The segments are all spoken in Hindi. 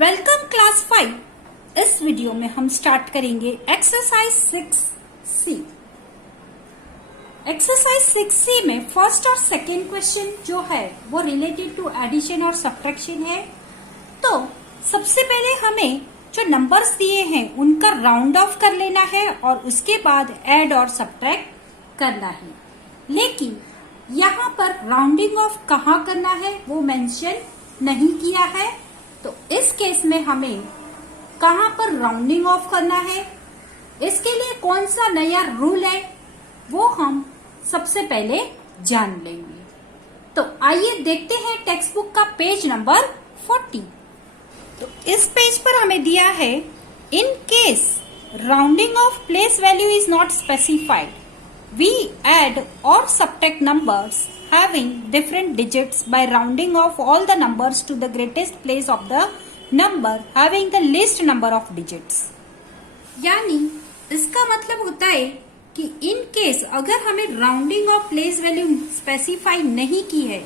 Welcome class 5। इस वीडियो में हम स्टार्ट करेंगे एक्सरसाइज 6C। एक्सरसाइज 6C में फर्स्ट और सेकेंड क्वेश्चन जो है वो रिलेटेड टू एडिशन और सब्ट्रैक्शन है। तो सबसे पहले हमें जो नंबर्स दिए हैं उनका राउंड ऑफ कर लेना है और उसके बाद ऐड और सब्ट्रैक्ट करना है। लेकिन यहाँ पर राउंडिंग ऑफ कहाँ करना है वो मेंशन नहीं किया है, तो इस केस में हमें कहाँ पर राउंडिंग ऑफ करना है, इसके लिए कौन सा नया रूल है वो हम सबसे पहले जान लेंगे। तो आइए देखते हैं टेक्स्ट बुक का पेज नंबर 40। तो इस पेज पर हमें दिया है, in case rounding off place value is not specified, we add or subtract numbers having different digits by rounding off all the numbers to the greatest place of the number having the least number of digits। यानी इसका मतलब होता है कि इन केस अगर हमें rounding off place value specify नहीं की है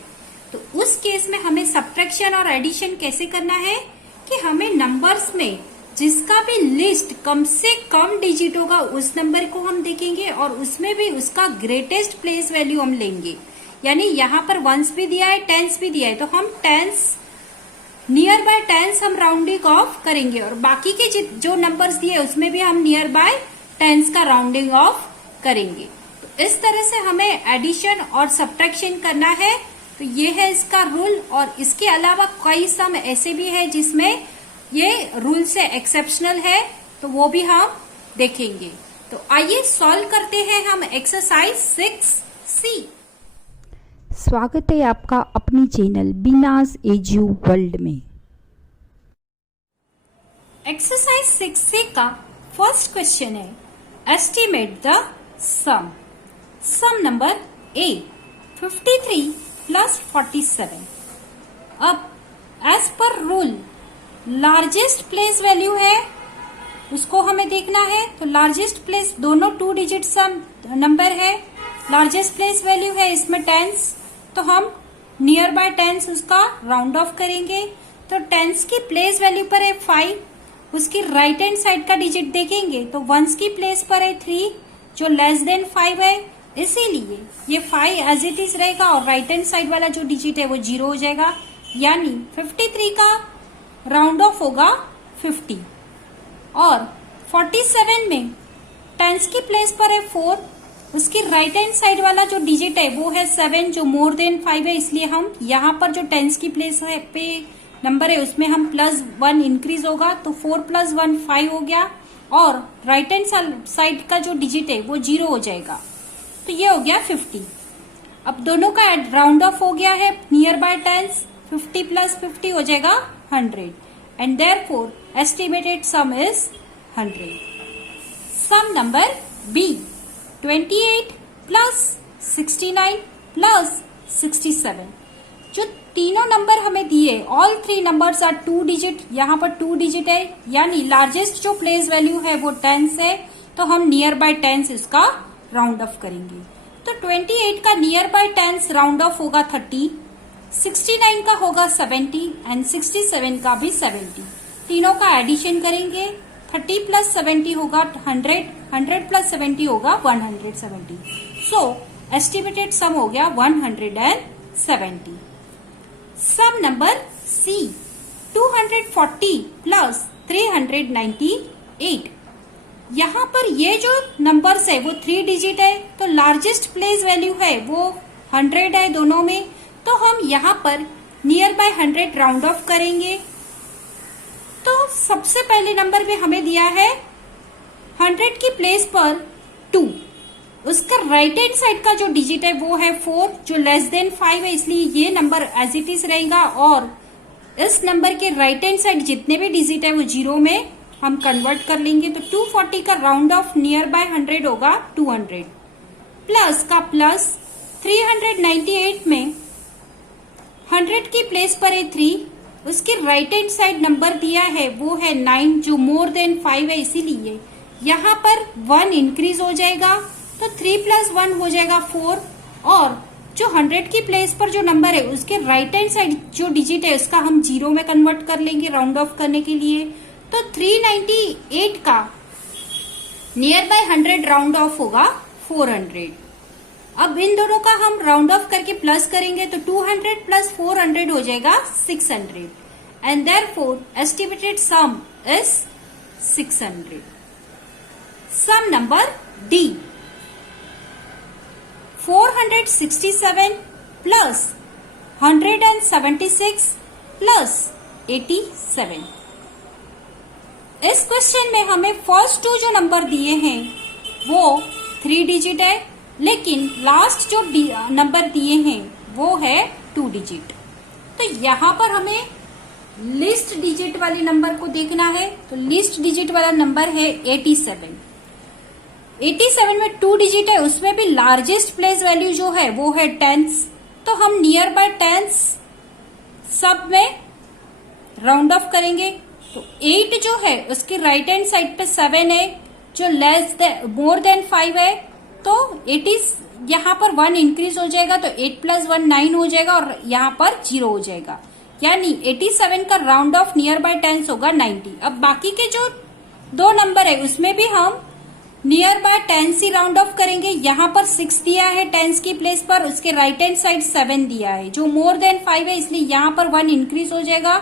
तो उस केस में हमें सब्ट्रैक्शन और एडिशन कैसे करना है कि हमें नंबर्स में जिसका भी लिस्ट कम से कम डिजिट होगा उस नंबर को हम देखेंगे और उसमें भी उसका ग्रेटेस्ट प्लेस वैल्यू हम लेंगे। यानी यहाँ पर वंस भी दिया है, टेंस भी दिया है, तो हम टेंस नियर बाय टेंस हम राउंडिंग ऑफ करेंगे और बाकी के जो नंबर्स दिए उसमें भी हम नियर बाय टेंस का राउंडिंग ऑफ करेंगे। तो इस तरह से हमें एडिशन और सब्ट्रैक्शन करना है। तो ये है इसका रूल। और इसके अलावा कई सम ऐसे भी है जिसमें ये रूल से एक्सेप्शनल है, तो वो भी हम देखेंगे। तो आइए सॉल्व करते हैं हम एक्सरसाइज 6C। स्वागत है आपका अपनी चैनल बीनाज एजू वर्ल्ड में। एक्सरसाइज 6C का फर्स्ट क्वेश्चन है, estimate the sum. Sum number A 53 plus 47। अब as per rule largest place value है उसको हमें देखना है। तो लार्जेस्ट प्लेस दोनों 2 डिजिट सम नंबर है, लार्जेस्ट प्लेस वैल्यू है इसमें टेंस, तो हम नियर बाय टेंस उसका राउंड ऑफ करेंगे। तो टेंस की प्लेस वैल्यू पर है 5, उसकी राइट हैंड साइड का डिजिट देखेंगे तो वंस की प्लेस पर है 3 जो लेस देन 5 है, इसीलिए ये 5 एज इट इज रहेगा और राइट हैंड साइड वाला जो डिजिट है वो 0 हो जाएगा। यानी 53 का राउंड ऑफ होगा 50 और 47 में टेंस की प्लेस पर है 4, उसकी राइट हैंड साइड वाला जो डिजिट है वो है 7 जो मोर देन 5 है, इसलिए हम यहाँ पर जो टेंस की प्लेस है पे नंबर है उसमें हम +1 इंक्रीज होगा, तो 4 + 1 5 हो गया और राइट हैंड साइड का जो डिजिट है वो 0 हो जाएगा। तो ये हो गया 50। अब दोनों का राउंड ऑफ हो गया है नियर बाय टेंस, 50 + 50 हो जाएगा 100 and therefore estimated sum is 100। Sum number B 28 plus 69 plus 67। जो तीनों नंबर हमें दिए, ऑल 3 नंबर्स आर 2 डिजिट, यहाँ पर 2 डिजिट है, यानी लार्जेस्ट जो प्लेस वैल्यू है वो टेंस है, तो हम नियर बाय टेंस इसका राउंड ऑफ करेंगे। तो 28 का near by tens round off होगा 30, 69 का होगा 70 एंड 67 का भी 70। तीनों का एडिशन करेंगे, 30 + 70 होगा 100, 100 + 70 होगा 170। सो एस्टिमेटेड सम हो गया 170। सम नंबर C 240 प्लस 398। यहाँ पर ये जो नंबर्स है वो 3 डिजिट है, तो लार्जेस्ट प्लेस वैल्यू है वो 100 है दोनों में, तो हम यहाँ पर नियर बाय 100 राउंड ऑफ करेंगे। तो सबसे पहले नंबर में हमें दिया है 100 की प्लेस पर 2, उसका राइट हैंड साइड का जो डिजिट है वो है 4 जो लेस देन 5 है, इसलिए ये नंबर एज इट इज रहेगा और इस नंबर के राइट हैंड साइड जितने भी डिजिट है वो 0 में हम कन्वर्ट कर लेंगे। तो 240 का राउंड ऑफ नियर बाय 100 होगा 200 प्लस का प्लस 398 में 100 की प्लेस पर है 3, उसकी राइट हैंड साइड नंबर दिया है वो है 9 जो मोर देन 5 है, इसीलिए यहाँ पर 1 इंक्रीज हो जाएगा, तो 3 + 1 हो जाएगा 4 और जो 100 की प्लेस पर जो नंबर है उसके राइट हैंड साइड जो डिजिट है उसका हम जीरो में कन्वर्ट कर लेंगे राउंड ऑफ करने के लिए। तो 398 का नियर बाय 100 राउंड ऑफ होगा 400। अब इन दोनों का हम राउंड ऑफ करके प्लस करेंगे तो 200 प्लस 400 हो जाएगा 600 and therefore estimated sum is 600। Sum number D 467 plus 176 plus 87। इस क्वेश्चन में हमें फर्स्ट टू जो नंबर दिए हैं वो 3 डिजिट है, लेकिन लास्ट जो नंबर दिए हैं वो है 2 डिजिट। तो यहां पर हमें लिस्ट डिजिट वाले नंबर को देखना है। तो लिस्ट डिजिट वाला नंबर है 87। 87 में 2 डिजिट है, उसमें भी लार्जेस्ट प्लेस वैल्यू जो है वो है टेंस। तो हम नियर बाय टेंस सब में राउंड ऑफ करेंगे। तो 8 जो है उसकी राइट हैंड साइड पे 7 है, जो मोर देन 5 है, तो 80 यहाँ पर 1 इंक्रीज हो जाएगा तो 8 प्लस 1 9 हो जाएगा और यहाँ पर 0 हो जाएगा, यानी 87 का round off near by tens होगा 90। अब बाकी के जो 2 नंबर है उसमें भी हम नियर बाय टेंस ही राउंड ऑफ करेंगे। यहाँ पर 6 दिया है टेंस की प्लेस पर, उसके राइट हैंड साइड 7 दिया है, जो मोर देन 5 है इसलिए यहाँ पर 1 इंक्रीज हो जाएगा।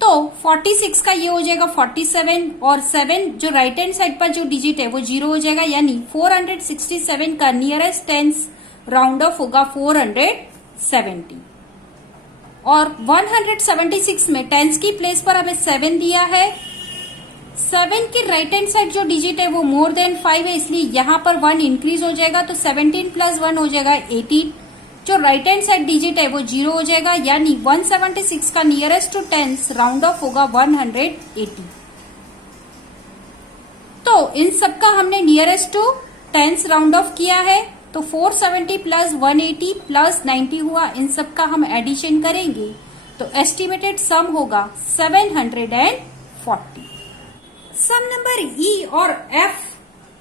तो 46 का ये हो जाएगा 47 और 7 जो राइट हैंड साइड पर जो डिजिट है वो 0 हो जाएगा, यानी 467 का नियरेस्ट टेंस राउंड ऑफ होगा 470। और 176 में टेंस की प्लेस पर हमें 7 दिया है, 7 के राइट हैंड साइड जो डिजिट है वो मोर देन 5 है इसलिए यहाँ पर 1 इंक्रीज हो जाएगा, तो 17 प्लस 1 हो जाएगा 18। जो राइट हैंड साइड डिजिट है वो 0 हो जाएगा, यानी 176 का nearest to tens round off होगा 180। तो इन सब का हमने nearest to tens round off किया है। तो 470 प्लस 180 प्लस 90 हुआ, इन सब का हम एडिशन करेंगे तो एस्टिमेटेड सम होगा 740। सम नंबर ई और एफ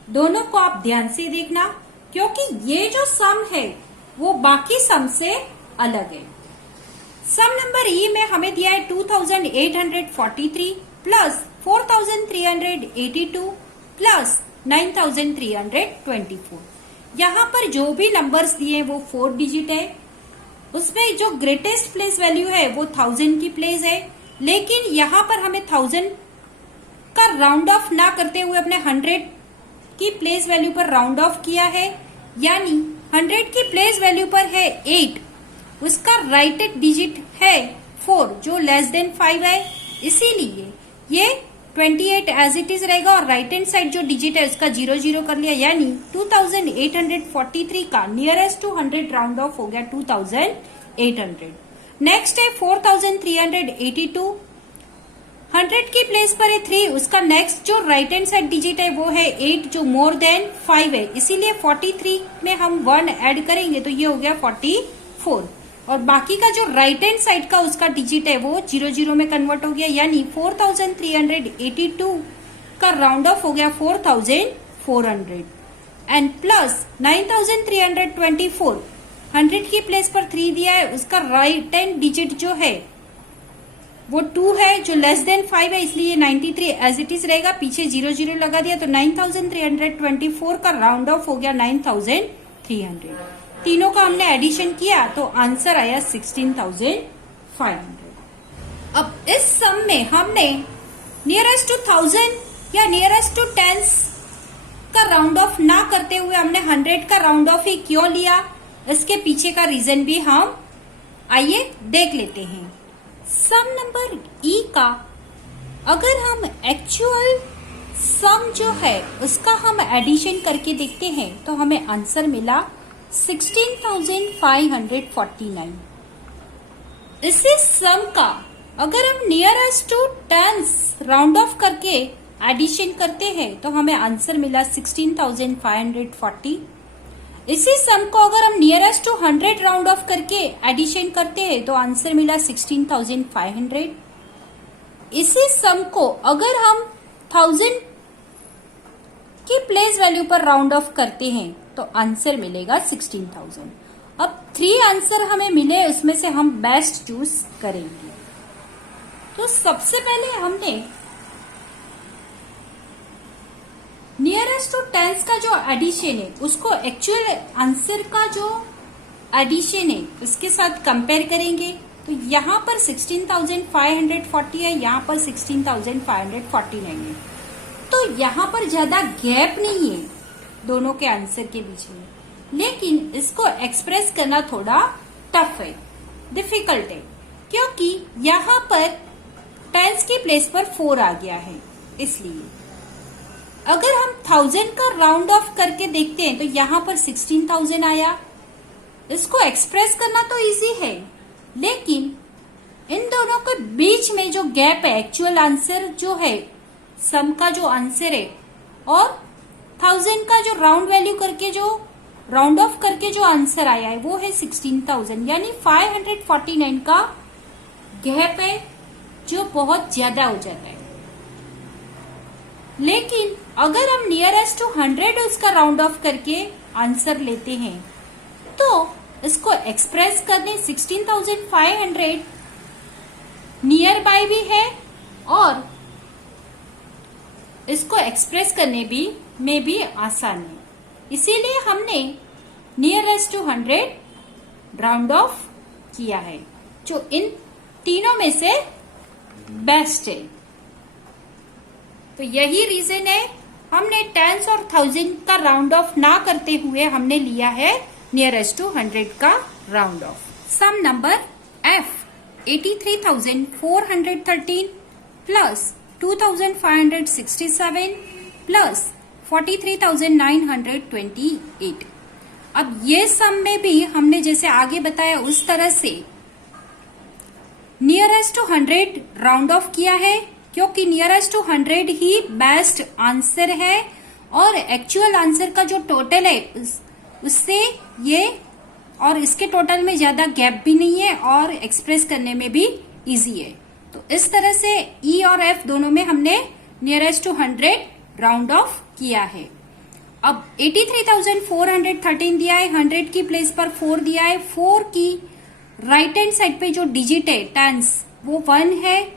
दोनों को आप ध्यान से देखना, क्योंकि ये जो सम है वो बाकी सम से अलग है। सम नंबर ई में हमें दिया है 2843 प्लस 4382 प्लस 9324। यहाँ पर जो भी नंबर्स दिए वो 4 डिजिट है, उसमें जो ग्रेटेस्ट प्लेस वैल्यू है वो 1000 की प्लेस है, लेकिन यहाँ पर हमें 1000 का राउंड ऑफ ना करते हुए अपने 100 की प्लेस वैल्यू पर राउंड ऑफ किया है, यानी 100 की प्लेस वैल्यू पर है 8, उसका राइट डिजिट है 4 जो लेस देन 5 है, इसीलिए ये 28 एज इट इज रहेगा और राइट हैंड साइड जो डिजिट है उसका 0 0 कर लिया, यानी 2843 का नियरेस्ट टू 100 राउंड ऑफ हो गया 2800। नेक्स्ट है 4382, 100 की प्लेस पर है 3, उसका नेक्स्ट जो राइट हैंड साइड डिजिट है वो है 8 जो मोर देन 5 है, इसीलिए 43 में हम 1 ऐड करेंगे तो ये हो गया 44 और बाकी का जो राइट हैंड साइड का उसका डिजिट है वो 0 0 में कन्वर्ट हो गया, यानी 4382 का राउंड ऑफ हो गया 4400 एंड प्लस 9324, 100 की प्लेस पर 3 दिया है, उसका राइट हैंड डिजिट जो है वो 2 है जो लेस देन 5 है, इसलिए 93 एज इट इज रहेगा, पीछे 0 0 लगा दिया तो 9324 का राउंड ऑफ हो गया 9300। तीनों का हमने एडिशन किया तो आंसर आया 16500। अब इस सम में हमने नियरेस्ट टू 1000 या नियरेस्ट टू टेंस का राउंड ऑफ ना करते हुए हमने 100 का राउंड ऑफ ही क्यों लिया, इसके पीछे का रीजन भी हम आइए देख लेते हैं। सम नंबर ई का अगर हम एक्चुअल सम जो है उसका हम एडिशन करके देखते हैं तो हमें आंसर मिला 16,549। इसी सम का अगर हम nearest to tens round off करके एडिशन करते हैं तो हमें आंसर मिला 16,540। इसी सम को अगर हम नियरेस्ट टू 100 राउंड ऑफ करके एडिशन करते हैं तो आंसर मिला 16,500। इसी सम को अगर हम 1000 की प्लेस वैल्यू पर राउंड ऑफ करते हैं तो आंसर मिलेगा 16,000। अब 3 आंसर हमें मिले, उसमें से हम बेस्ट चूज करेंगे। तो सबसे पहले हमने नियरेस्ट टू टेंस का जो एडिशन है उसको एक्चुअल आंसर का जो एडिशन है उसके साथ कंपेयर करेंगे। तो यहाँ पर 16,540 है, यहाँ पर 16,549 है। तो यहाँ पर ज्यादा गैप नहीं है दोनों के आंसर के बीच में, लेकिन इसको एक्सप्रेस करना थोड़ा टफ है, डिफिकल्ट है, क्योंकि यहाँ पर टेंस की प्लेस पर 4 आ गया है। इसलिए अगर हम 1000 का राउंड ऑफ करके देखते हैं तो यहाँ पर 16,000 आया। इसको एक्सप्रेस करना तो इजी है, लेकिन इन दोनों के बीच में जो गैप है, एक्चुअल आंसर जो है, सम का जो आंसर है और 1000 का जो राउंड वैल्यू करके जो राउंड ऑफ करके जो आंसर आया है वो है 16,000, यानी 549 का गैप है जो बहुत ज्यादा हो जाता है। लेकिन अगर हम नियरेस्ट टू 100 उसका राउंड ऑफ करके आंसर लेते हैं तो इसको एक्सप्रेस करने 16,500 नियर बाय भी है और इसको एक्सप्रेस करने में भी आसान है। इसीलिए हमने नियरेस्ट टू 100 राउंड ऑफ किया है, जो इन तीनों में से बेस्ट है। तो यही रीजन है हमने टेंस और 1000 का राउंड ऑफ ना करते हुए हमने लिया है नियरेस्ट टू 100 का round off. Sum number F 83,413 plus 2,567 plus 43,928। अब ये सम में भी हमने जैसे आगे बताया उस तरह से नियरेस्ट टू 100 राउंड ऑफ किया है, क्योंकि नियरेस्ट टू 100 ही बेस्ट आंसर है और एक्चुअल आंसर का जो टोटल है उससे ये और इसके टोटल में ज्यादा गैप भी नहीं है और एक्सप्रेस करने में भी इजी है। तो इस तरह से E और F दोनों में हमने नियरेस्ट टू 100 राउंड ऑफ किया है। अब 83,413 दिया है, 100 की प्लेस पर 4 दिया है। 4 की राइट हैंड साइड पे जो डिजिट है टेंस वो 1 है,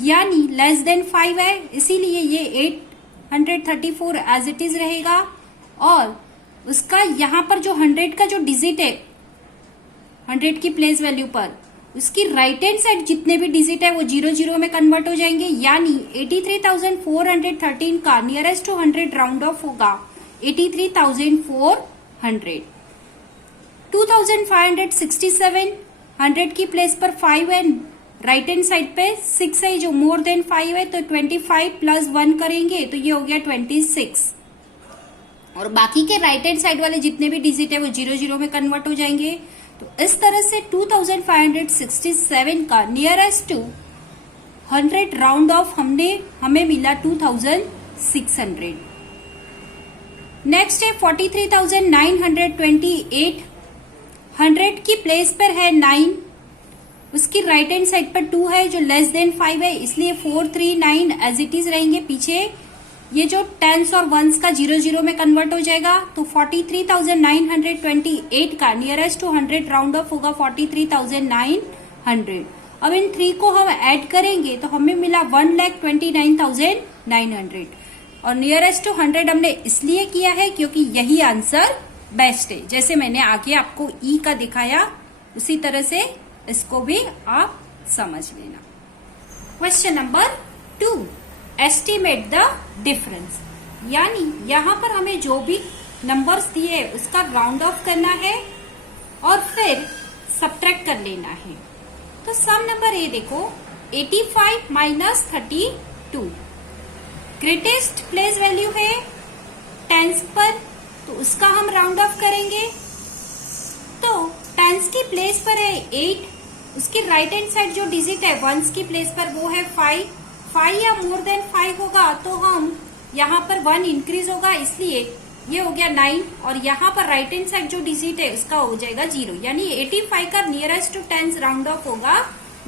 यानी लेस देन 5 है, इसीलिए ये 834 एज इट इज रहेगा। और उसका यहाँ पर जो 100 का जो डिजिट है 100 की प्लेस वैल्यू पर उसकी राइट हैंड साइड जितने भी डिजिट है वो 00 में कन्वर्ट हो जाएंगे, यानी 83,413 का नियरेस्ट टू 100 राउंड ऑफ होगा 83,400। 2,567 100 की प्लेस पर 5 है, राइट हैंड साइड पे 6 है जो मोर देन 5 है, तो 25 प्लस 1 करेंगे तो ये हो गया 26। और बाकी के राइट हैंड साइड वाले जितने भी डिजिट है वो 00 में कन्वर्ट हो जाएंगे। तो इस तरह से 2,567 का नियरेस्ट टू 100 राउंड ऑफ हमें मिला 2,600। नेक्स्ट है 43,928। 100 की प्लेस पर है 9, उसकी राइट हैंड साइड पर 2 है जो लेस देन 5 है, इसलिए 439 एज इट इज रहेंगे। पीछे ये जो टेंस और वंस का 00 में कन्वर्ट हो जाएगा, तो 43,928 का नियरेस्ट टू 100 राउंड ऑफ होगा 43,900। अब इन 3 को हम ऐड करेंगे तो हमें मिला 1,29,900। और नियरेस्ट टू 100 हमने इसलिए किया है क्योंकि यही आंसर बेस्ट है। जैसे मैंने आगे आपको ई का दिखाया उसी तरह से इसको भी आप समझ लेना। Question number 2, estimate the difference, यानी यहाँ पर हमें जो भी नंबर्स दिए उसका राउंड ऑफ करना है और फिर सब्ट्रैक्ट कर लेना है। तो सम नंबर ए देखो, 85 माइनस 32, ग्रेटेस्ट प्लेस वैल्यू है टेंस पर, तो उसका हम राउंड ऑफ करेंगे। तो टेंस की प्लेस पर है 8, उसकी राइट हैंड साइड जो डिजिट है वंस की प्लेस पर वो है 5 या मोर देन 5 होगा तो हम यहाँ पर 1 इंक्रीज होगा, इसलिए ये हो गया 9। और यहाँ पर राइट हैंड साइड जो डिजिट है उसका हो जाएगा 0, यानी 85 का nearest to tens round off होगा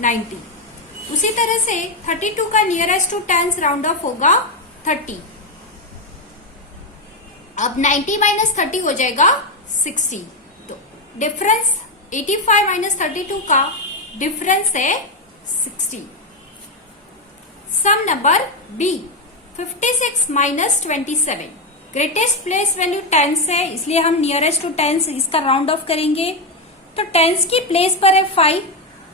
90। उसी तरह से 32 का nearest to tens round off होगा 30। अब 90 माइनस 30 हो जाएगा 60। तो डिफरेंस 85 माइनस 32 का डिफरेंस है 60। Sum number B 56 minus 27। Greatest place value tens है, इसलिए हम नियरेस्ट टू टेंस इसका राउंड ऑफ करेंगे। तो टेंस की प्लेस पर है 5,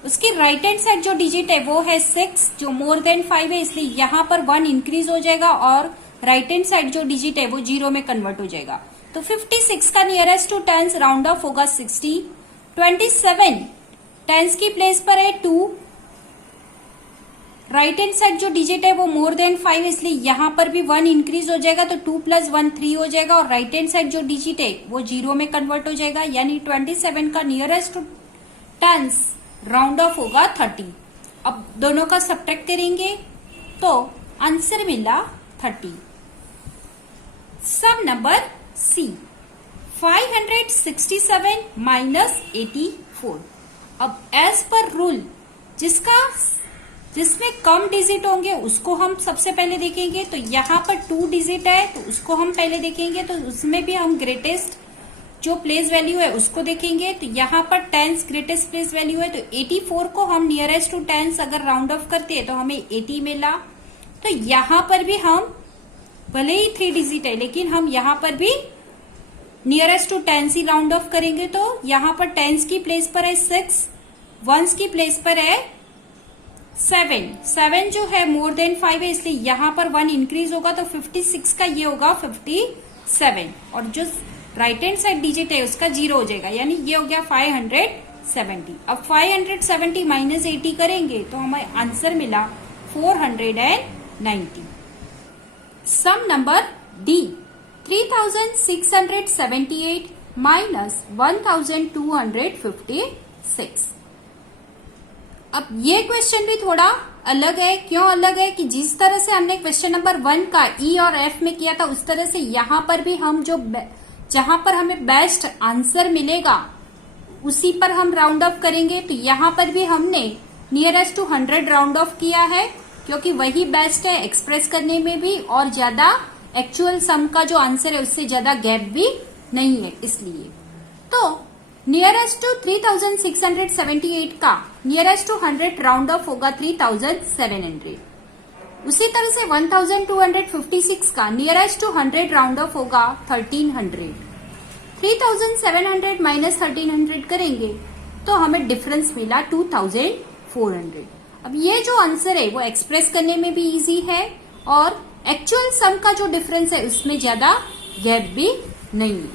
उसकी राइट हैंड साइड जो डिजिट है वो है 6 जो मोर देन 5 है, इसलिए यहाँ पर 1 इंक्रीज हो जाएगा और राइट हैंड साइड जो डिजिट है वो 0 में कन्वर्ट हो जाएगा। तो 56 का nearest to tens round off होगा 60। 27 टेंस की प्लेस पर है 2, राइट हैंड साइड जो डिजिट है वो मोर देन 5 इसलिए यहां पर भी 1 इंक्रीज हो जाएगा, तो 2 प्लस 1 3 हो जाएगा और राइट हैंड साइड जो डिजिट है वो 0 में कन्वर्ट हो जाएगा, यानी 27 का nearest to tens round off होगा 30। अब दोनों का सब्ट्रैक्ट करेंगे तो आंसर मिला 30। सम नंबर सी 567 माइनस 84। अब एज पर रूल जिसमें कम डिजिट होंगे उसको हम सबसे पहले देखेंगे। तो यहाँ पर 2 डिजिट है तो उसको हम पहले देखेंगे, तो उसमें भी हम ग्रेटेस्ट जो प्लेस वैल्यू है उसको देखेंगे। तो यहाँ पर टेंस ग्रेटेस्ट प्लेस वैल्यू है, तो 84 को हम नियरेस्ट टू टेंस अगर राउंड ऑफ करते हैं तो हमें 80 मिला। तो यहाँ पर भी हम भले ही 3 डिजिट है लेकिन हम यहाँ पर भी नियरेस्ट टू टेंस ही राउंड ऑफ करेंगे। तो यहाँ पर टेंस की प्लेस पर है 6, वंस की प्लेस पर है 7 जो है मोर देन 5 है इसलिए यहाँ पर 1 इंक्रीज होगा, तो 56 का ये होगा 57 और जो राइट हैंड साइड डिजिट है उसका 0 हो जाएगा, यानी ये हो गया 570। अब 570 माइनस 80 करेंगे तो हमें आंसर मिला 490। सम नंबर डी 3678 माइनस 1256। अब ये क्वेश्चन भी थोड़ा अलग है। क्यों अलग है कि जिस तरह से हमने क्वेश्चन नंबर 1 का ई और एफ में किया था उस तरह से यहाँ पर भी हम जहां पर हमें बेस्ट आंसर मिलेगा उसी पर हम राउंड ऑफ करेंगे। तो यहाँ पर भी हमने नियरेस्ट टू 100 राउंड ऑफ किया है क्योंकि वही बेस्ट है एक्सप्रेस करने में भी, और ज्यादा एक्चुअल सम का जो आंसर है उससे ज्यादा गैप भी नहीं है इसलिए। तो नियरेस्ट टू 3678 का नियरेस्ट टू 100 राउंड ऑफ होगा 3700। उसी तरह से 1256 का नियरेस्ट टू 100 राउंड ऑफ होगा 1300। 3700 माइनस 1300 करेंगे तो हमें डिफरेंस मिला 2400। अब ये जो आंसर है वो एक्सप्रेस करने में भी इजी है और एक्चुअल सम का जो डिफरेंस है उसमें ज्यादा गैप भी नहीं है।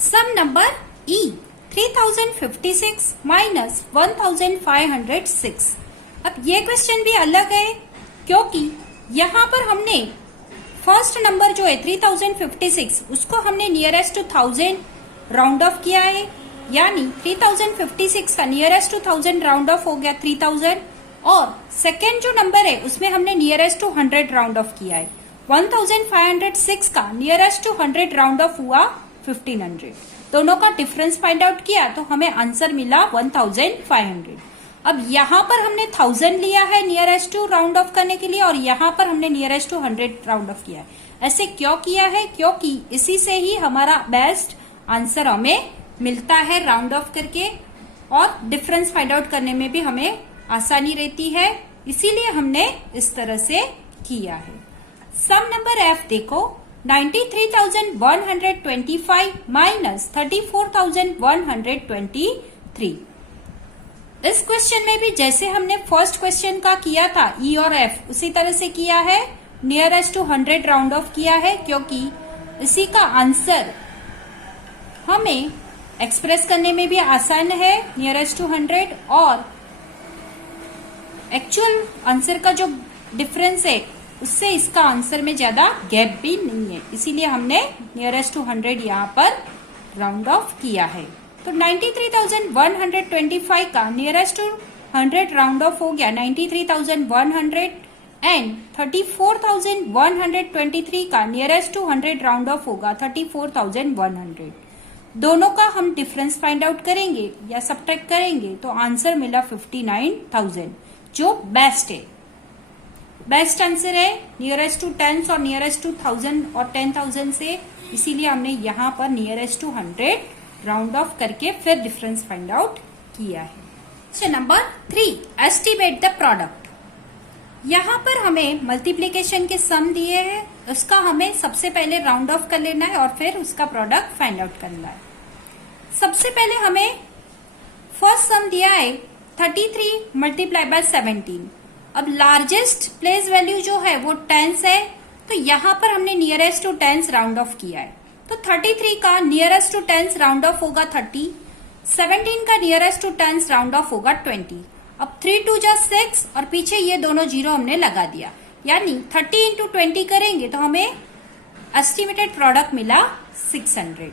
सम नंबर ई 3056 माइनस 1506। अब ये क्वेश्चन भी अलग है क्योंकि यहाँ पर हमने फर्स्ट नंबर जो है 3056 उसको हमने नियरेस्ट टू 1000 राउंड ऑफ किया है, यानी 3056 का नियरेस्ट टू 1000 राउंड ऑफ हो गया 3000, और सेकेंड जो नंबर है उसमें हमने नियरेस्ट टू 100 राउंड ऑफ किया है। 1506 का नियरेस्ट टू 100 राउंड ऑफ हुआ 1500। दोनों का डिफरेंस फाइंड आउट किया तो हमें आंसर मिला 1500। अब यहाँ पर हमने 1000 लिया है नियरेस्ट टू राउंड ऑफ करने के लिए और यहाँ पर हमने नियरेस्ट टू 100 राउंड ऑफ किया है। ऐसे क्यों किया है? क्योंकि इसी से ही हमारा बेस्ट आंसर हमें मिलता है राउंड ऑफ करके, और डिफरेंस फाइंड आउट करने में भी हमें आसानी रहती है, इसीलिए हमने इस तरह से किया है। सम नंबर एफ देखो 93,125 माइनस 34,123। इस क्वेश्चन में भी जैसे हमने फर्स्ट क्वेश्चन का किया था ई और एफ उसी तरह से किया है, नियरेस्ट टू 100 राउंड ऑफ किया है क्योंकि इसी का आंसर हमें एक्सप्रेस करने में भी आसान है नियरेस्ट टू 100, और एक्चुअल आंसर का जो डिफरेंस है उससे इसका आंसर में ज्यादा गैप भी नहीं है, इसीलिए हमने नियरेस्ट टू 100 यहाँ पर राउंड ऑफ किया है। तो 93,125 का नियरेस्ट टू 100 राउंड ऑफ हो गया 93,100 एंड 34,123 का नियरेस्ट टू 100 राउंड ऑफ होगा 34,100। दोनों का हम डिफरेंस फाइंड आउट करेंगे या सब्ट्रैक्ट करेंगे तो आंसर मिला 59,000 जो बेस्ट है। बेस्ट आंसर है नियरेस्ट टू 10 और नियरेस्ट टू 1000 और 10,000 से, इसीलिए हमने यहाँ पर नियरेस्ट टू 100 राउंड ऑफ करके फिर डिफरेंस फाइंड आउट किया है। Question number 3, estimate the product. यहाँ पर हमें मल्टीप्लीकेशन के सम दिए हैं, उसका हमें सबसे पहले राउंड ऑफ कर लेना है और फिर उसका प्रोडक्ट फाइंड आउट करना है। सबसे पहले हमें फर्स्ट सम दिया है 33 मल्टीप्लाई बाय 17। अब लार्जेस्ट प्लेस वैल्यू जो है वो टेंस है, तो यहाँ पर हमने nearest to tens round off किया है। तो 33 का nearest to tens round off होगा 30, 17 का nearest to tens round off होगा 20। अब 3 2 जा 6 और पीछे ये दोनों जीरो हमने लगा दिया, यानी 30 इंटू 20 करेंगे तो हमें एस्टिमेटेड प्रोडक्ट मिला 600।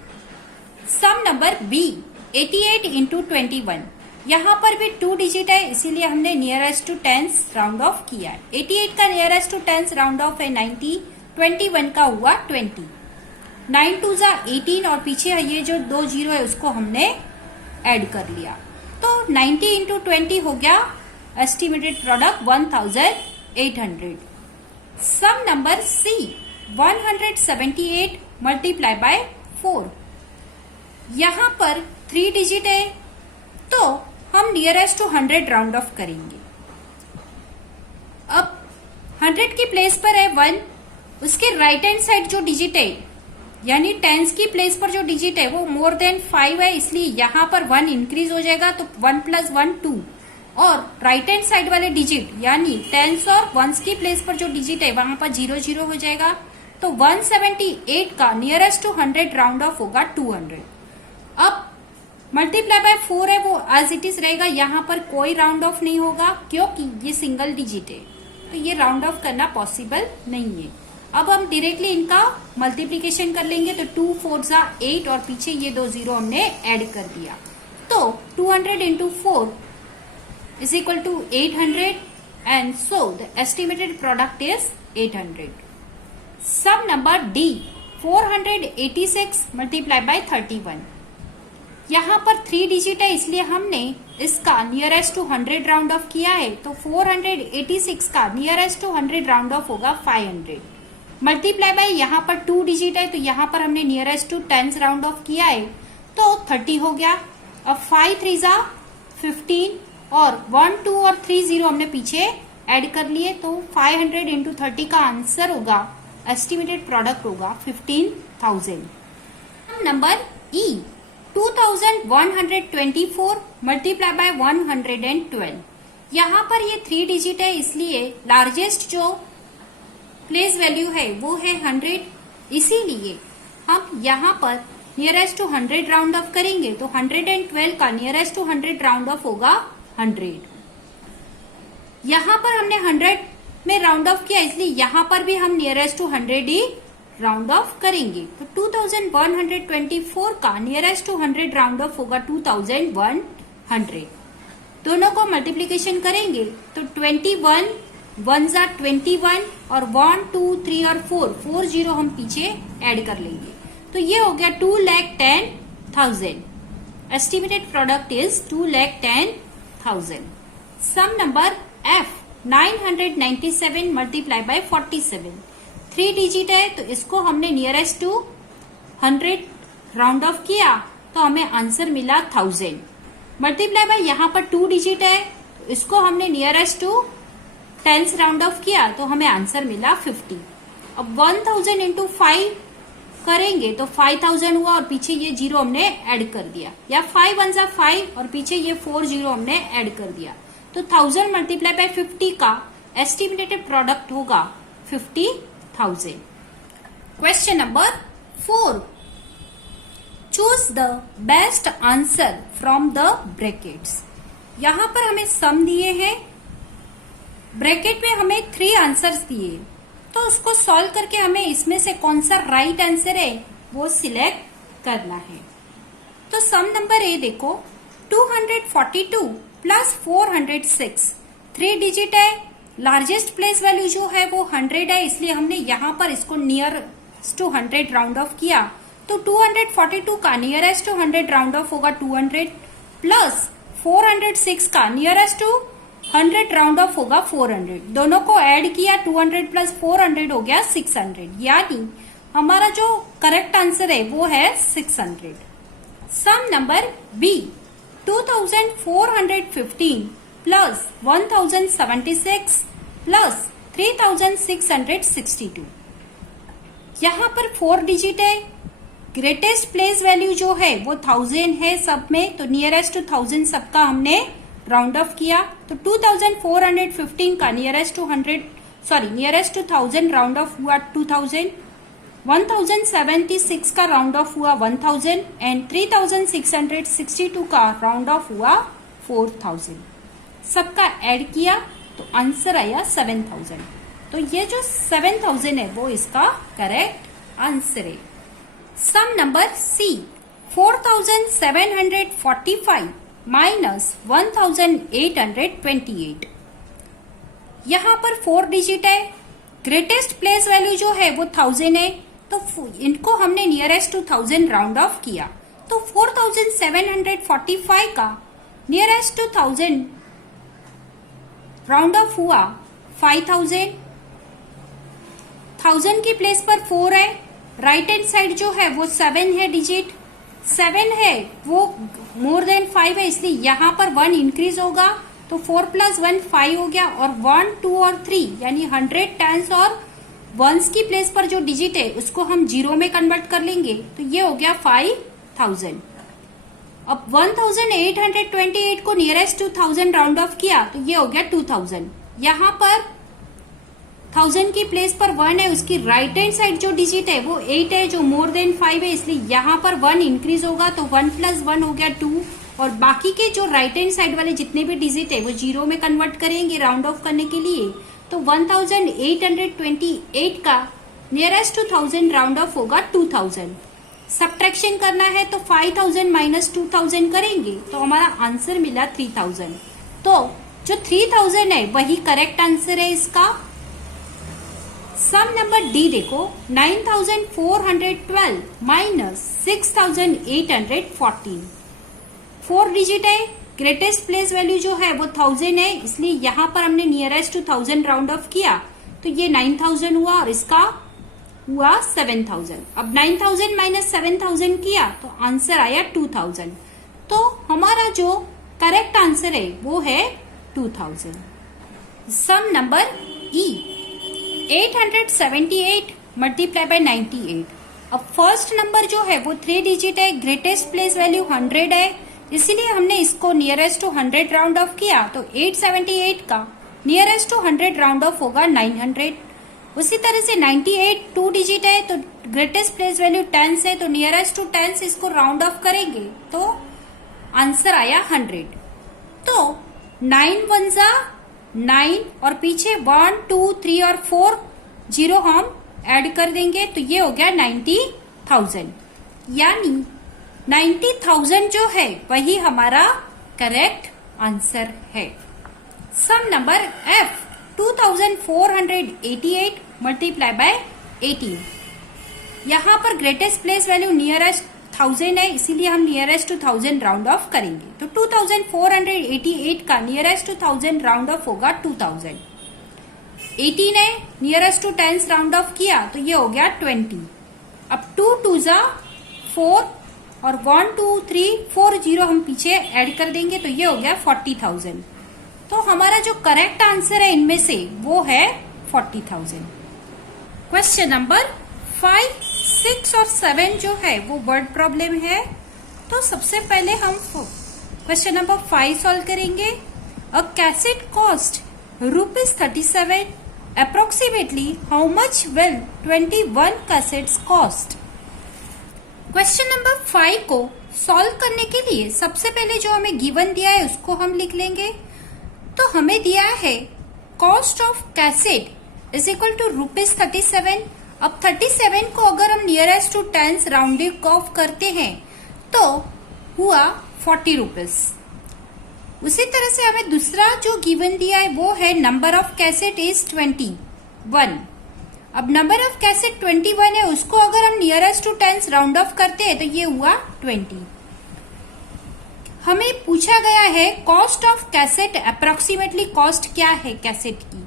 Sum number B 88 into 21। यहाँ पर भी 2 डिजिट है, इसीलिए हमने nearest to tens round off किया है। 88 का nearest to tens round off है 90, 21 का हुआ 20। 9 2 जा 18 और पीछे ये जो 2 जीरो है उसको हमने ऐड कर लिया, तो 90 इंटू 20 हो गया estimated product 1800। Sum number C 178 multiply by 4। यहाँ पर 3 डिजिट है, तो हम नियरेस्ट टू 100 राउंड ऑफ करेंगे। अब 100 की प्लेस पर है 1, उसके राइट हैंड साइड जो डिजिट है यानी टेंस की प्लेस पर जो डिजिट है वो मोर देन 5 है, इसलिए यहाँ पर 1 इंक्रीज हो जाएगा, तो 1 + 1 2। और राइट हैंड साइड वाले डिजिट यानी टेंस और वंस की प्लेस पर जो डिजिट है वहां पर 0 0 हो जाएगा, तो 178 का नियरेस्ट टू 100 राउंड ऑफ होगा 200। अब मल्टीप्लाई बाय 4 है वो एज इट इज रहेगा, यहाँ पर कोई राउंड ऑफ नहीं होगा क्योंकि ये सिंगल डिजिट है, तो ये राउंड ऑफ करना पॉसिबल नहीं है। अब हम डायरेक्टली इनका मल्टीप्लीकेशन कर लेंगे, तो 2 4 जा 8 और पीछे ये 2 जीरो हमने ऐड कर दिया, तो 200 into 4 is equal to 800 and so the estimated product is 800। Sum number D 486 multiply by 31। यहाँ पर 3 डिजिट है, इसलिए हमने इसका नियरेस्ट टू 100 राउंड ऑफ किया है, तो 486 का नियरेस्ट टू 100 राउंड ऑफ होगा 500। मल्टीप्लाई बाय यहाँ पर 2 डिजिट है, तो यहाँ पर हमने नियरेस्ट टू 10 राउंड ऑफ किया है, तो 30 हो गया। अब 5 3 जा 15 और 1 2 और 3 जीरो हमने पीछे ऐड कर लिए, तो 500 इंटू 30 का आंसर होगा, एस्टिमेटेड प्रोडक्ट होगा 15,000। Number E 2124 multiply by 112। यहाँ पर ये 3 डिजिट है, इसलिए लार्जेस्ट जो प्लेस वैल्यू है वो है 100, इसीलिए हम यहाँ पर नियरेस्ट टू 100 राउंड ऑफ करेंगे, तो 112 का नियरेस्ट टू 100 राउंड ऑफ होगा 100। यहाँ पर हमने 100 में राउंड ऑफ किया, इसलिए यहाँ पर भी हम नियरेस्ट टू 100 ही राउंड ऑफ करेंगे, तो 2124 का नियरेस्ट टू 100 राउंड ऑफ होगा 2100। दोनों को मल्टीप्लीकेशन करेंगे तो 21 1 जा 21 और 1 2 3 और 4 जीरो हम पीछे ऐड कर लेंगे, तो ये हो गया 2,10,000। Estimated product is 2,10,000। Sum number F 997 multiply by 47। 3 digit है, तो इसको हमने नियरेस्ट टू 100 राउंड ऑफ किया, तो हमें आंसर मिला 1000। मल्टीप्लाई बाय यहाँ पर 2 डिजिट है, तो इसको हमने नियरेस्ट टू 10 राउंड ऑफ किया, तो हमें आंसर मिला 50। अब 1000 इंटू 5 करेंगे तो 5000 हुआ और पीछे ये जीरो हमने ऐड कर दिया, या 5 1 जा 5 और पीछे ये 4 जीरो हमने ऐड कर दिया, तो 1000 मल्टीप्लाई बाय 50 का एस्टिमेटेड प्रोडक्ट होगा 50,000। Question number 4, choose the best answer from the brackets. यहाँ पर हमें सम दिए हैं, ब्रैकेट में हमें 3 आंसर्स दिए, तो उसको सॉल्व करके हमें इसमें से कौन सा राइट आंसर है वो सिलेक्ट करना है। तो सम नंबर ए देखो, 242 प्लस 406, 3 डिजिट है, लार्जेस्ट प्लेस वैल्यू जो है वो 100 है, इसलिए हमने यहाँ पर इसको नियरेस्ट टू 100 राउंड ऑफ किया, तो 242 का नियरेस्ट टू 100 राउंड ऑफ होगा 200 प्लस 406 का नियरेस्ट टू 100 राउंड ऑफ होगा 400। दोनों को ऐड किया, 200 प्लस 400 हो गया 600, यानी हमारा जो करेक्ट आंसर है वो है 600। Sum number B 2415 plus 1076 plus 3662। यहाँ पर 4 डिजिट है। ग्रेटेस्ट प्लेस वैल्यू जो है वो 1000 है सब में, तो नियरेस्ट टू 1000 सबका हमने राउंड ऑफ किया। तो 2415 का नियरेस्ट टू 1000 राउंड ऑफ हुआ 2000, 1076 का राउंड ऑफ हुआ 1000 एंड 3662 का राउंड ऑफ हुआ 4000। सबका ऐड किया तो आंसर आया 7000। तो ये जो 7000 है वो इसका करेक्ट आंसर है। सम नंबर सी 4745 माइनस 1828। यहाँ पर 4 डिजिट है। ग्रेटेस्ट प्लेस वैल्यू जो है वो 1000 है, तो इनको हमने नियरेस्ट टू 1000 राउंड ऑफ किया। तो 4745 का नियरेस्ट टू 1000 राउंड ऑफ हुआ 5000। 1000 की प्लेस पर 4 है। राइट हैंड साइड जो है वो 7 है डिजिट, 7 है वो मोर देन 5 है, इसलिए यहाँ पर 1 इंक्रीज होगा। तो 4 प्लस 1 5 हो गया, और 1 2 और 3 यानी 100 टेंस और वंस की प्लेस पर जो डिजिट है उसको हम जीरो में कन्वर्ट कर लेंगे, तो ये हो गया 5000। अब 1828 को नियरेस्ट टू 1000 राउंड ऑफ किया तो ये हो गया 2000। यहाँ पर 1000 की प्लेस पर 1 है, उसकी राइट हैंड साइड जो डिजिट है वो 8 है जो मोर देन 5 है, इसलिए यहाँ पर 1 इंक्रीज होगा। तो 1 प्लस 1 हो गया 2, और बाकी के जो राइट हैंड साइड वाले जितने भी डिजिट है वो जीरो में कन्वर्ट करेंगे राउंड ऑफ करने के लिए। तो 1828 का नियरेस्ट टू 1000 राउंड ऑफ होगा 2000। सब्ट्रैक्शन करना है तो 5000 माइनस 2000 करेंगे तो हमारा आंसर मिला 3000। तो जो 3000 है वही करेक्ट आंसर है इसका। सम नंबर डी देखो 9412 माइनस 6814। 4 डिजिट है। ग्रेटेस्ट प्लेस वैल्यू जो है वो 1000 है, इसलिए यहाँ पर हमने नियरेस्ट टू 1000 राउंड ऑफ किया तो ये 9000 हुआ और इसका हुआ 7000। अब 9000 माइनस 7000 किया तो आंसर आया 2000। तो हमारा जो करेक्ट आंसर है वो है 2000। सम नंबर ई 878 मल्टीप्लाई बाय 98। अब फर्स्ट नंबर जो है वो 3 डिजिट है। ग्रेटेस्ट प्लेस वैल्यू 100 है, इसीलिए हमने इसको नियरेस्ट टू 100 राउंड ऑफ किया तो 878 का नियरेस्ट टू 100 राउंड ऑफ होगा 900। उसी तरह से 98 2 डिजिट है, तो ग्रेटेस्ट प्लेस वैल्यू 10 है, तो नियरेस्ट टू 10 इसको राउंड ऑफ करेंगे तो आंसर आया 100। तो 9 1 जा 9 और पीछे 1 2 3 और 4 जीरो हम ऐड कर देंगे तो ये हो गया 90,000। यानी 90,000 जो है वही हमारा करेक्ट आंसर है। सम नंबर एफ 2488 मल्टीप्लाई बाय 18। यहाँ पर ग्रेटेस्ट प्लेस वैल्यू नियरेस्ट 1000 है, इसीलिए हम नियरेस्ट टू 1000 राउंड ऑफ करेंगे। तो 2488 का नियरेस्ट टू 1000 राउंड ऑफ होगा 2000। 18 है, नियरेस्ट टू 10 राउंड ऑफ किया तो ये हो गया 20। अब 2 2 जा 4 और 1 2 3 4 जीरो हम पीछे ऐड कर देंगे तो ये हो गया 40,000। तो हमारा जो करेक्ट आंसर है इनमें से वो है 40,000। क्वेश्चन नंबर 5 6 और 7 जो है वो वर्ड प्रॉब्लम है। तो सबसे पहले हम क्वेश्चन नंबर 5 सॉल्व करेंगे। अ cassette cost ₹37। Approximately how much will 21 cassettes cost. Question number 5 को सॉल्व करने के लिए सबसे पहले जो हमें गिवन दिया है उसको हम लिख लेंगे। तो हमें दिया है cost of cassette is equal to ₹37। अब 37 को अगर हम नियरेस्ट टू 10 राउंडिंग ऑफ करते हैं तो हुआ 40 रुपीज। उसी तरह से हमें दूसरा जो गिवन दिया है वो है नंबर ऑफ कैसेट इज 21। अब नंबर ऑफ कैसेट 21 है, उसको अगर हम नियरेस्ट टू 10 राउंड ऑफ करते हैं तो ये हुआ 20। हमें पूछा गया है cost of cassette approximately cost क्या है कैसेट की।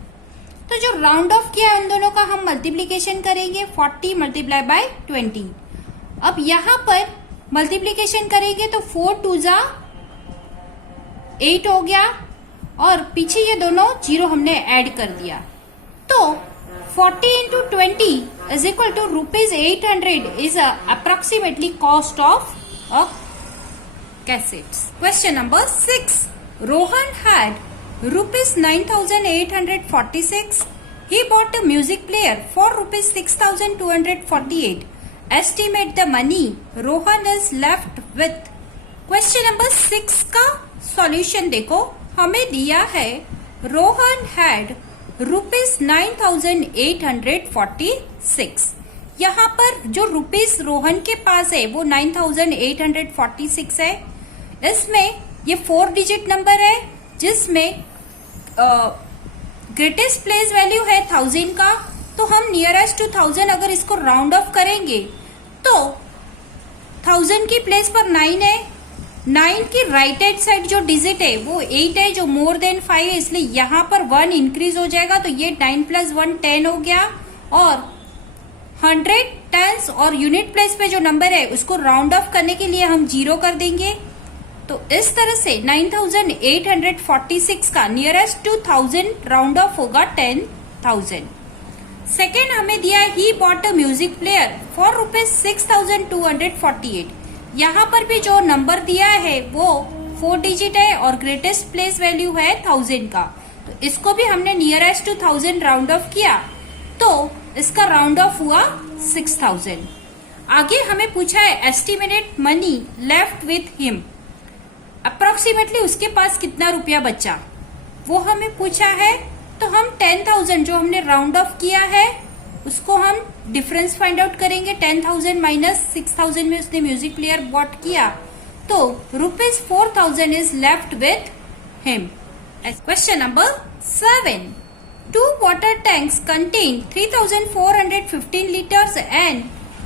तो जो राउंड ऑफ किया उन दोनों का हम मल्टीप्लीकेशन करेंगे 40 मल्टीप्लाई बाय 20। अब यहाँ पर मल्टीप्लीकेशन करेंगे तो 4 2 जा 8 हो गया और पीछे ये दोनों जीरो हमने ऐड कर दिया। तो 40 into 20 is equal to ₹800 is approximately cost of a cassettes. Question number 6. Rohan had ₹9,846. He bought a music player for ₹6,248. Estimate the money Rohan is left with. Question number 6 का सॉल्यूशन देखो, हमें दिया है रोहन हैड ₹9,846। यहाँ पर जो रुपीस रोहन के पास है वो 9,846 है। इसमें ये 4 डिजिट नंबर है जिसमें ग्रेटेस्ट प्लेस वैल्यू है 1000 का। तो हम नियरेस्ट टू 1000 अगर इसको राउंड ऑफ करेंगे तो 1000 की प्लेस पर 9 है। 9 की राइट हैंड साइड जो डिजिट है वो 8 है जो मोर देन 5 है, इसलिए यहाँ पर 1 इंक्रीज हो जाएगा। तो ये 9 + 1 10 हो गया और 100 टेंस और यूनिट प्लेस पे जो नंबर है उसको राउंड ऑफ करने के लिए हम 0 कर देंगे। तो इस तरह से 9,846 का नियरेस्ट टू 1000 राउंड ऑफ होगा 10,000। सेकेंड हमें दिया है he bought a music player for ₹6,248। यहाँ पर भी जो नंबर दिया है वो 4 डिजिट है और ग्रेटेस्ट प्लेस वैल्यू है 1000 का। तो इसको भी हमने नियरेस्ट टू 1000 राउंड ऑफ किया तो इसका राउंड ऑफ हुआ 6000। आगे हमें पूछा है estimated money left with him, approximately उसके पास कितना रुपया बचा वो हमें पूछा है। तो हम 10,000 जो हमने राउंड ऑफ किया है उसको हम डिफरेंस फाइंड आउट करेंगे। 10,000 माइनस 6,000 में उसने म्यूजिक प्लेयर बॉट किया तो ₹4,000 is left with him. Question number 7. 2 water tanks contain 3,415 liters and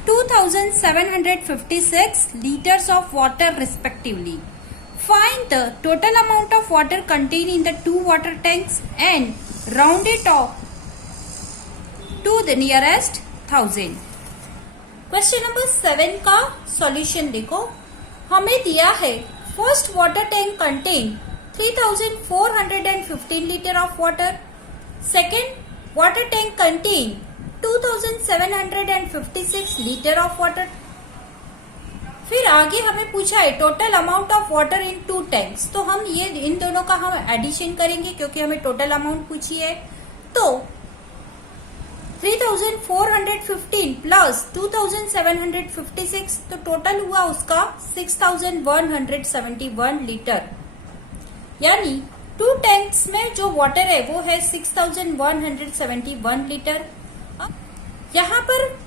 2,756 liters of water respectively. Find the total amount of water contained in the 2 water tanks and round it off to the nearest 1000. Question number 7 का सॉल्यूशन देखो, हमें दिया है first water tank contain 3,415 litre of water, second water tank contain 2,756 litre of water. फिर आगे हमें पूछा है total amount of water in 2 tanks. तो हम ये इन दोनों का हम एडिशन करेंगे क्योंकि हमें टोटल अमाउंट पूछी है। तो 3,415 प्लस 2,756 तो टोटल हुआ उसका 6,171 लीटर, यानी 2 टैंक्स में जो वाटर है वो है 6,171 लीटर। यहाँ पर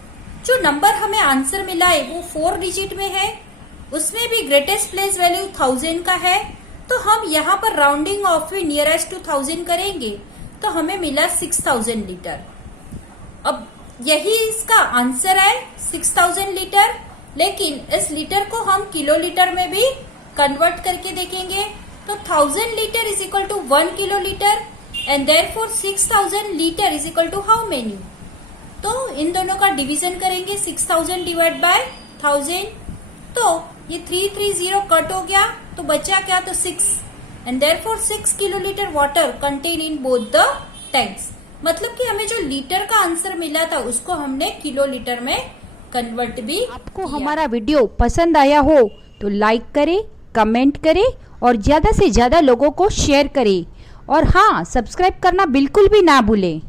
जो नंबर हमें आंसर मिला है वो 4 डिजिट में है, उसमें भी ग्रेटेस्ट प्लेस वैल्यू 1000 का है। तो हम यहाँ पर राउंडिंग ऑफ भी नियरेस्ट टू 1000 करेंगे तो हमें मिला 6,000 लीटर। अब यही इसका आंसर है 6,000 लीटर, लेकिन इस लीटर को हम किलो लीटर में भी कन्वर्ट करके देखेंगे। तो 1000 litre is equal to 1 kilo litre and therefore 6,000 litre is equal to how many. तो इन दोनों का डिवीजन करेंगे 6,000 डिवाइड बाय 1000। तो ये 330 कट हो गया तो बचा क्या, तो 6 and therefore 6 kilo litre water contain in both the tanks. मतलब कि हमें जो लीटर का आंसर मिला था उसको हमने किलो लीटर में कन्वर्ट भी। आपको हमारा वीडियो पसंद आया हो तो लाइक करें, कमेंट करें और ज़्यादा से ज़्यादा लोगों को शेयर करें और हाँ, सब्सक्राइब करना बिल्कुल भी ना भूलें।